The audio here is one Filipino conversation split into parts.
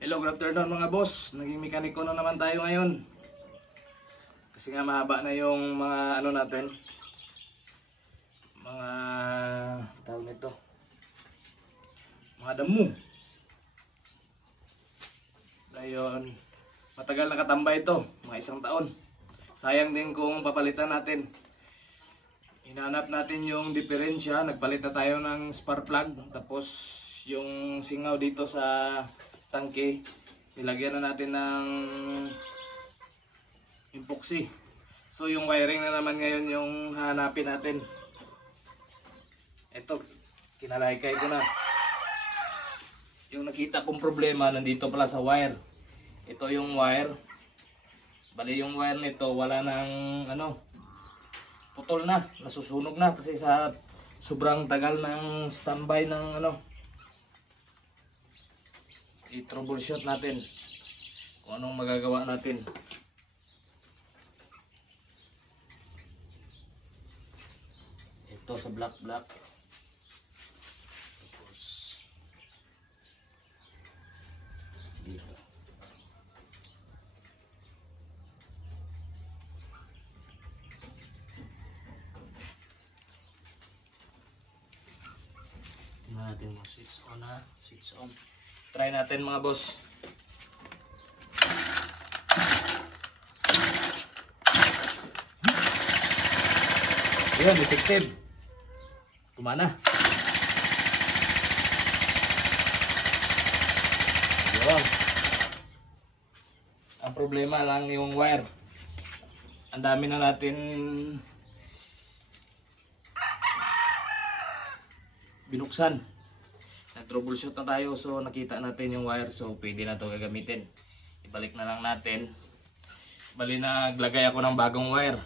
Hello, good afternoon mga boss. Naging mekaniko na naman tayo ngayon. Kasi nga mahaba na yung mga ano natin. Mga tawag nito. Mga damo. Ngayon, matagal nakatambay ito. Mga 1 taon. Sayang din kung papalitan natin. Hinanap natin yung diferensya. Nagpalit na tayo ng spark plug. Tapos yung singaw dito sa tangke, nilagyan na natin ng epoxy. So yung wiring na naman ngayon yung hanapin natin. Ito, kinalaykay ko na. Yung nakita kong problema nandito pala sa wire. Ito yung wire. Bali yung wire nito wala nang ano, putol na, nasusunog na kasi sa sobrang tagal ng standby ng ano. I-troubleshoot natin kung anong magagawa natin. Ito sa black. Tapos dito. Tingnan natin mo, switch on ha, switch on. Try natin mga boss. Ayan, effective. Kumana. Ayan. Ang problema lang yung wire. Ang dami na natin binuksan. Nag-troubleshoot na tayo, so nakita natin yung wire, so pwede na ito gagamitin. Ibalik na lang natin. Bali naglagay ako ng bagong wire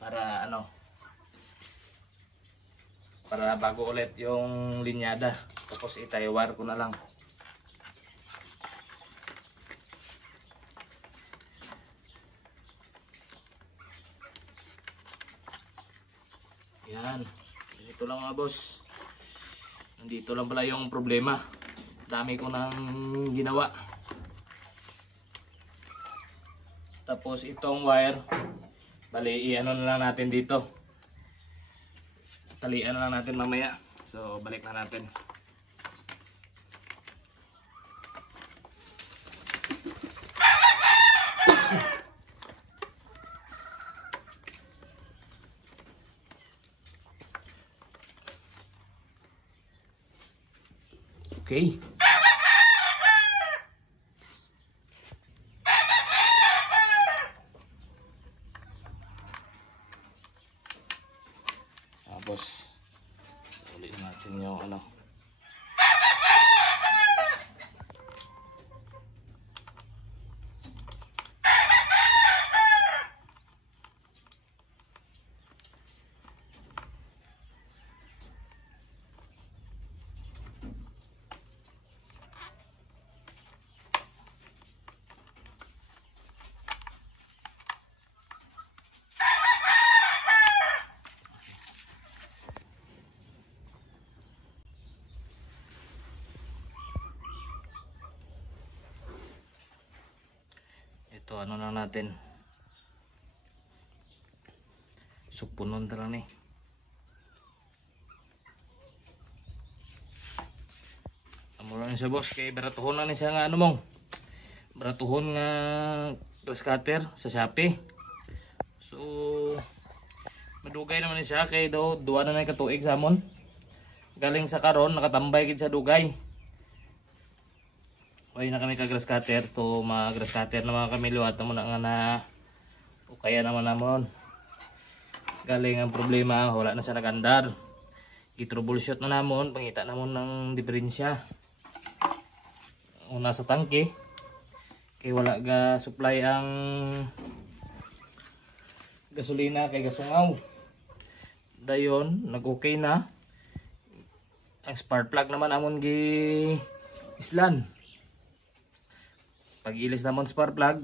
para ano, para bago ulit yung linyada. Tapos itay-wire ko na lang. Yan, ito lang mga boss. Nandito lang pala yung problema. Dami ko nang ginawa. Tapos itong wire, bali i-ano na lang natin dito. Talian na lang natin mamaya. So balik na natin. Okay. Tapos ulit natin yung ano. Ito ano lang natin, supunon na lang ni. Amura ni sa boss kay baratuhon na ni siya nga ano mong baratuhon nga grass cutter sa Shopee. So madugay naman ni siya kay daw duwa na may katuig sa amon. Galing sa karon nakatambay gid sa dugay. Wala na kami ka-grass cutter to mga grass cutter na mga kami liwat na nga na o kaya naman namon. Galing ang problema, wala na siya nagandar. I-troubleshoot na namon, pangita namon ng diferensya. Una sa tangke, kay wala ga supply ang gasolina kay gasungaw. Dayon, nag-okay na. Ang spark plug naman amon gi islan. Pag ilis namon spark plug,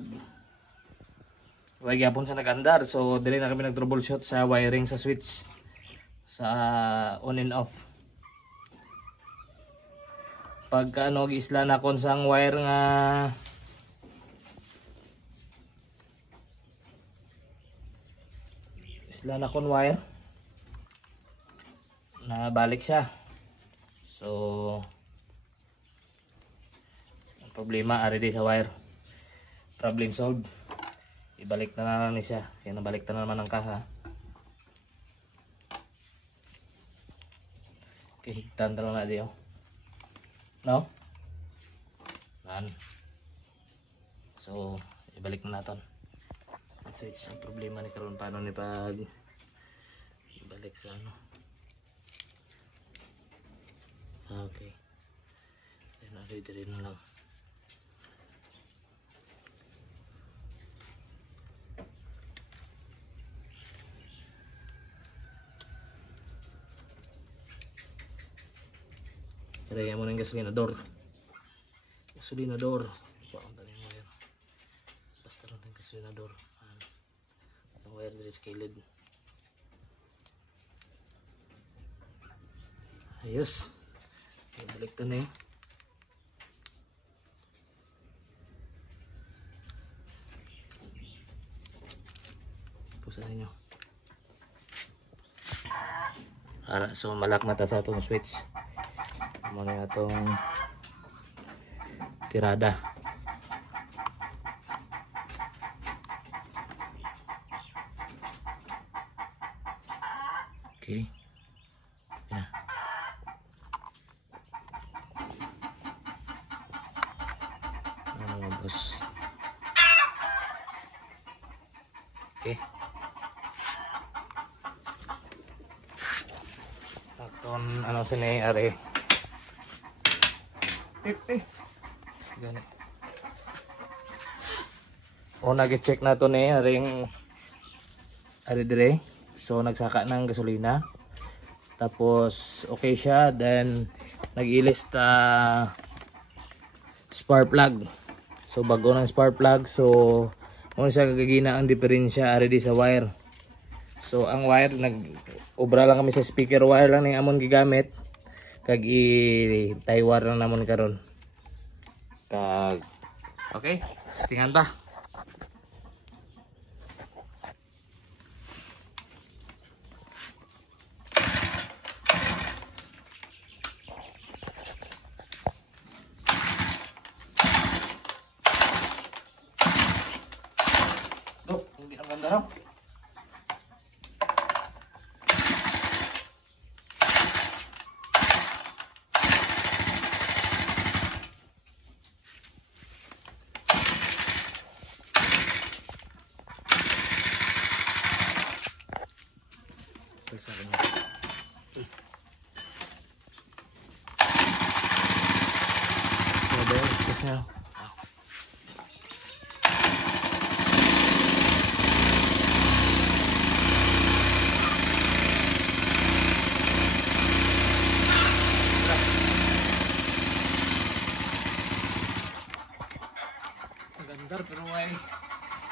wag yapon sa nagandar. So dili na kami nag-troubleshoot sa wiring sa switch sa on and off. pagka ano gisla na kon sang wire nga isla na kon wire na balik siya. So ang problema ari di sa wire. Problem solved. Ibalik na lang ni siya. Kaya nabalik na naman ang kaha. Okay, higtan na lang na diyo. No? Nan. So, ibalik na natin. So, it's ang problema ni karon paano ni pag ibalik sa ano. Okay. Then, ready na lang. Ilagay mo ng gasolinador. Gasolinador. Basta lang ng gasolinador. Ang wire dito sa kilid. Ayos. Balik ito na eh. Pusasin nyo. So malak na ta sa itong switch. Muna itong tirada. Okay. Yan. Bos. Okay. Aton ano sini are. Ganit. O nag-check na to ni ring ari dire. So nagsaka ng gasolina. Tapos okay siya, then nag-ilis ta spark plug. So bago ng spark plug, so kung siya gagina ang diferensya ari di sa wire. So ang wire nag-obra lang kami sa speaker wire lang ning amon gigamit. Kag i-taywar lang namon karon. Kag okay, stingan ta. Look, hindi ang ganda raw.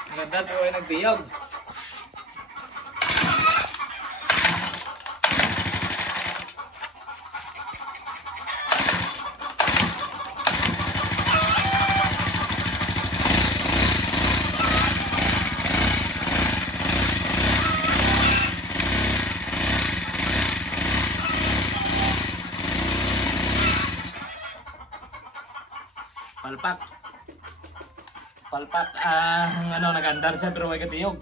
Maganda pero ay nagbiyag. Palpak ang ano nagandar siya pero may katiyog.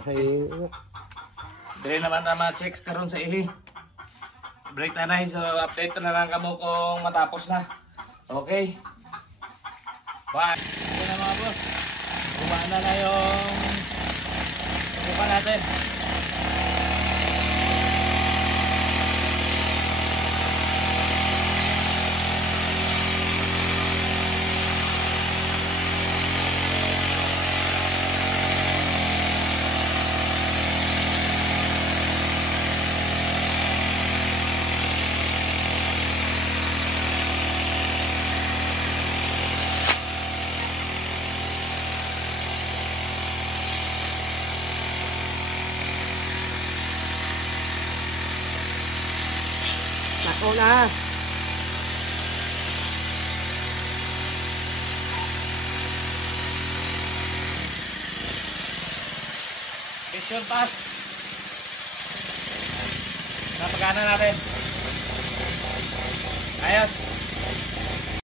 Okay. Dire naman na ma-checks karon sa ihi. Break na na, so update na lang kamo kung matapos na. Okay. Bye. Ito na mga boss. Gumana na yung subukan natin. Oo na. Pressure pass. Napagana natin. Ayos.